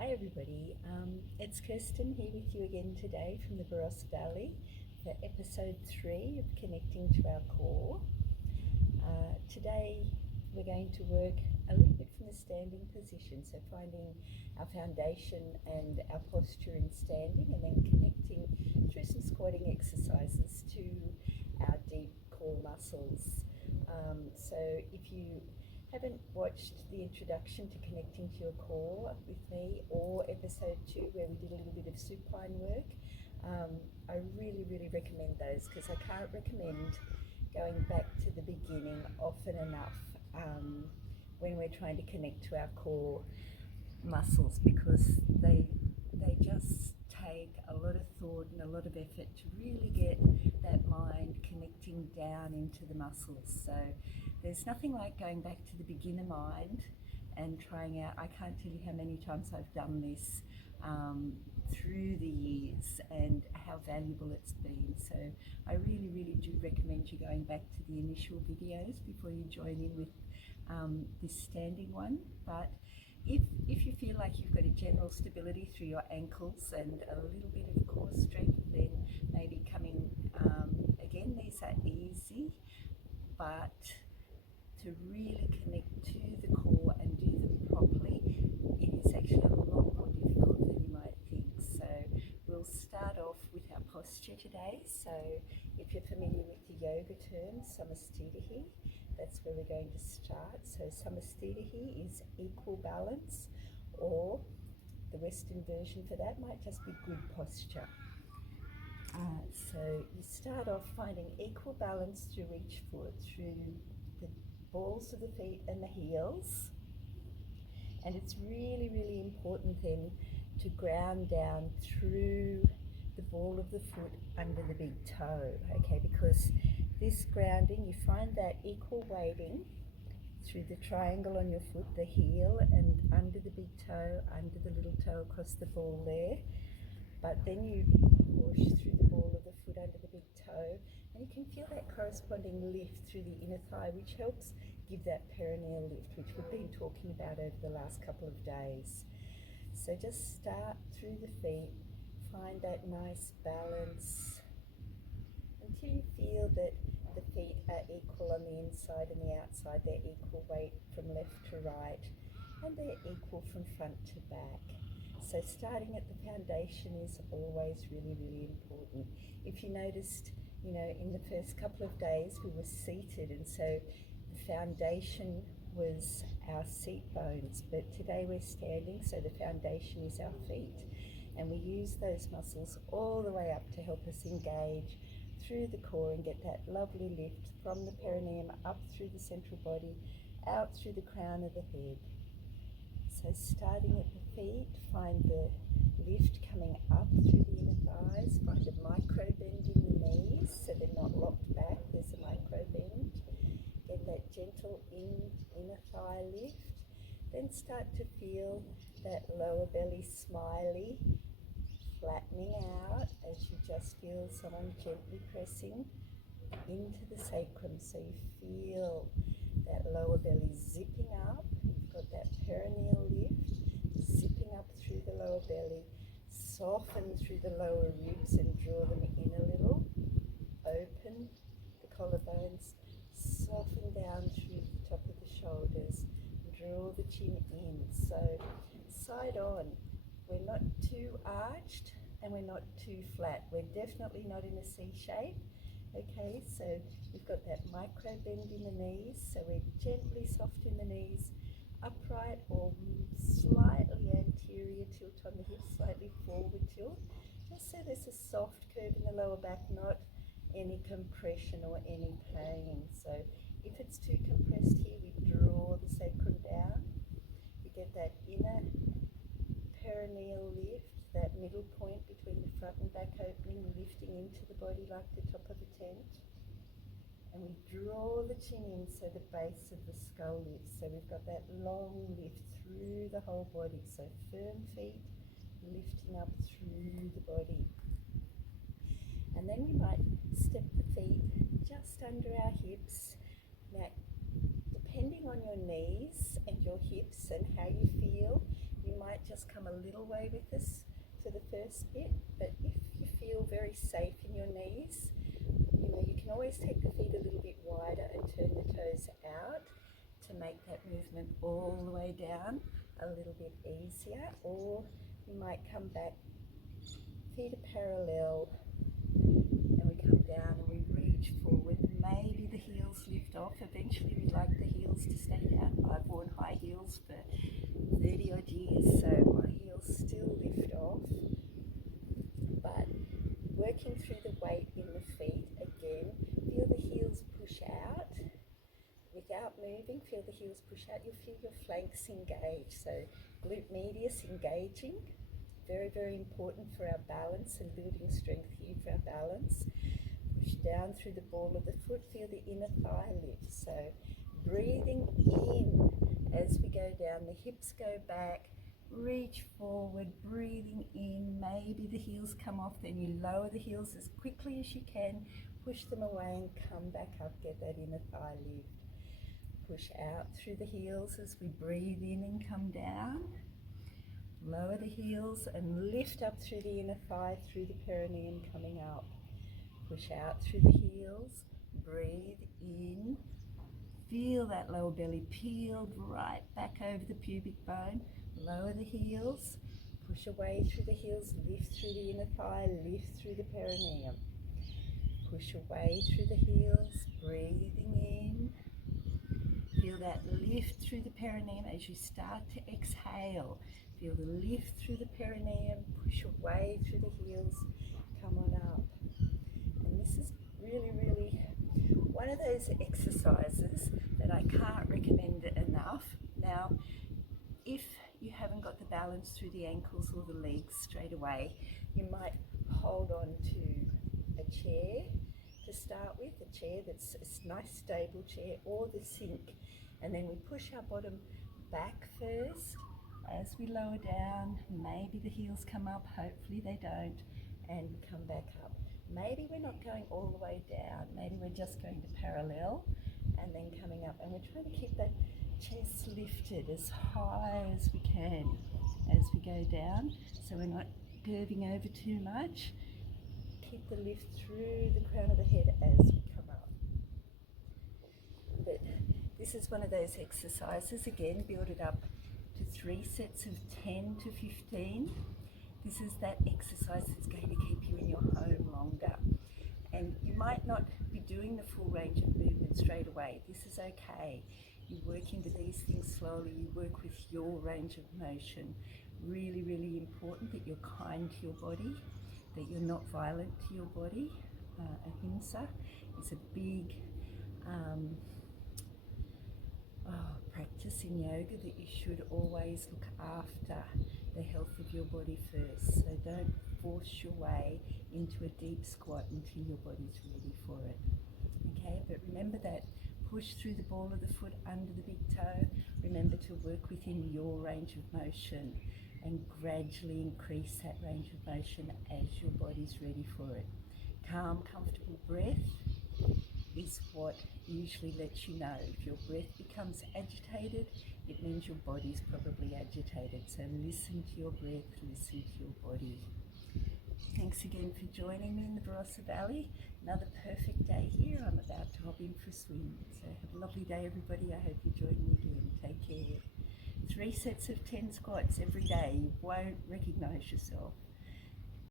Hi everybody, it's Kirsten here with you again today from the Barossa Valley for episode 3 of Connecting to Our Core. Today we're going to work a little bit from the standing position, so finding our foundation and our posture in standing, and then connecting through some squatting exercises to our deep core muscles. So if you haven't watched the introduction to Connecting to Your Core with me, or episode 2 where we did a little bit of supine work, I really recommend those, because I can't recommend going back to the beginning often enough when we're trying to connect to our core muscles, because they just take a lot of thought and a lot of effort to really get that mind connecting down into the muscles. So there's nothing like going back to the beginner mind and trying out. I can't tell you how many times I've done this through the years and how valuable it's been. So I really do recommend you going back to the initial videos before you join in with this standing one. But if you feel like you've got a general stability through your ankles and a little bit of core strength, then maybe coming, again, these are easy, but to really connect to the core and do them properly, it is actually a lot more difficult than you might think. So we'll start off with our posture today. So if you're familiar with the yoga term, Samastitihi, that's where we're going to start. So Samastitihi is equal balance, or the Western version for that might just be good posture. So you start off finding equal balance through each foot, through the balls of the feet and the heels. And it's really important then to ground down through the ball of the foot under the big toe, okay? Because this grounding, you find that equal weighting through the triangle on your foot, the heel, and under the big toe, under the little toe across the ball there. But then you push through the ball of the foot under the big toe, and you can feel that corresponding lift through the inner thigh, which helps give that perineal lift, which we've been talking about over the last couple of days. So just start through the feet, find that nice balance until you feel that the feet are equal on the inside and the outside. They're equal weight from left to right, and they're equal from front to back. So starting at the foundation is always really important. If you noticed, in the first couple of days we were seated, and so the foundation was our seat bones, but today we're standing, so the foundation is our feet. And we use those muscles all the way up to help us engage through the core and get that lovely lift from the perineum up through the central body, out through the crown of the head. So starting at the feet, find the lift coming up through the inner thighs, find a micro bend in the knees so they're not locked back, there's a micro bend. Get that gentle inner thigh lift. Then start to feel that lower belly smiley flattening out as you just feel someone gently pressing into the sacrum. So you feel that lower belly zipping up. You've got that perineal lift zipping up through the lower belly. Soften through the lower ribs and draw them in a little. Open the collarbones. Soften down through the top of the shoulders. Draw the chin in. So side on. We're not too arched and we're not too flat. We're definitely not in a C shape. Okay, so we've got that micro bend in the knees, so we're gently soft in the knees, upright or slightly anterior tilt on the hips, slightly forward tilt, just so there's a soft curve in the lower back, not any compression or any pain. So if it's too compressed here, we draw the sacrum down. We get that inner perineal lift, that middle point between the front and back opening, lifting into the body like the top of a tent. And we draw the chin in so the base of the skull lifts. So we've got that long lift through the whole body. So firm feet lifting up through the body. And then we might step the feet just under our hips. Now, depending on your knees and your hips and how you feel, you might just come a little way with us for the first bit, but if you feel very safe in your knees, you can always take the feet a little bit wider and turn the toes out to make that movement all the way down a little bit easier. Or you might come back, feet are parallel, and we come down and we reach forward. Maybe the heels lift off. Eventually we'd like the heels to stay down. I've worn high heels for 30 odd years, so my heels still lift off. But working through the weight in the feet, again, feel the heels push out. Without moving, feel the heels push out. You'll feel your flanks engage, so glute medius engaging. Very, very important for our balance and building strength here for our balance. Push down through the ball of the foot, feel the inner thigh lift. So breathing in as we go down, the hips go back, reach forward, breathing in, maybe the heels come off, then you lower the heels as quickly as you can, push them away and come back up, get that inner thigh lift. Push out through the heels as we breathe in and come down. Lower the heels and lift up through the inner thigh, through the perineum, coming up. Push out through the heels, breathe in. Feel that lower belly peeled right back over the pubic bone. Lower the heels, push away through the heels, lift through the inner thigh, lift through the perineum. Push away through the heels, breathing in. Feel that lift through the perineum as you start to exhale. Feel the lift through the perineum, push away through the heels, come on up. And this is really, really one of those exercises that I can't recommend enough. Now, if you haven't got the balance through the ankles or the legs straight away, you might hold on to a chair to start with, a chair that's a nice stable chair, or the sink. And then we push our bottom back first. As we lower down, maybe the heels come up, hopefully they don't, and we come back up. Maybe we're not going all the way down, maybe we're just going to parallel and then coming up. And we're trying to keep the chest lifted as high as we can as we go down, so we're not curving over too much. Keep the lift through the crown of the head as we come up. But this is one of those exercises, again, build it up to 3 sets of 10 to 15. This is that exercise that's going to keep you in your home longer. And you might not be doing the full range of movement straight away. This is okay. You work into these things slowly, you work with your range of motion. Really, really important that you're kind to your body, that you're not violent to your body. Ahimsa is a big practice in yoga, that you should always look after the health of your body first. So don't force your way into a deep squat until your body's ready for it. Okay, but remember that push through the ball of the foot under the big toe. Remember to work within your range of motion and gradually increase that range of motion as your body's ready for it. Calm, comfortable breath is what usually lets you know. If your breath becomes agitated, it means your body's probably agitated. So listen to your breath, listen to your body. Thanks again for joining me in the Barossa Valley. Another perfect day here. I'm about to hop in for a swim. So have a lovely day, everybody. I hope you join me again. Take care. 3 sets of 10 squats every day. You won't recognise yourself.